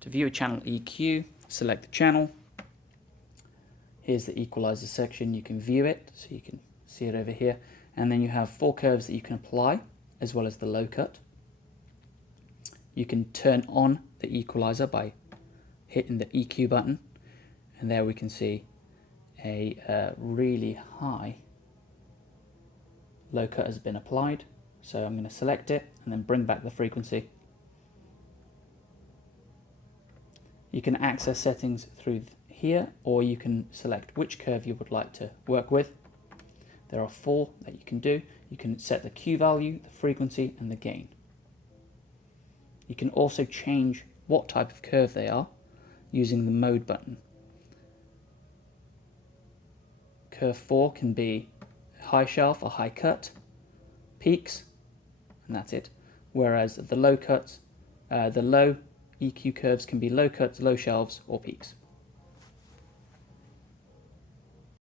To view a channel EQ, select the channel. Here's the equalizer section. You can view it, so you can see it over here. And then you have 4 curves that you can apply, as well as the low cut. You can turn on the equalizer by hitting the EQ button, and there we can see a really high low cut has been applied. So I'm going to select it and then bring back the frequency. You can access settings through here, or you can select which curve you would like to work with. There are 4 that you can do. You can set the Q value, the frequency, and the gain. You can also change what type of curve they are using the mode button. Curve 4 can be high shelf or high cut, peaks, and that's it. Whereas the low cuts, the low EQ curves can be low cuts, low shelves, or peaks.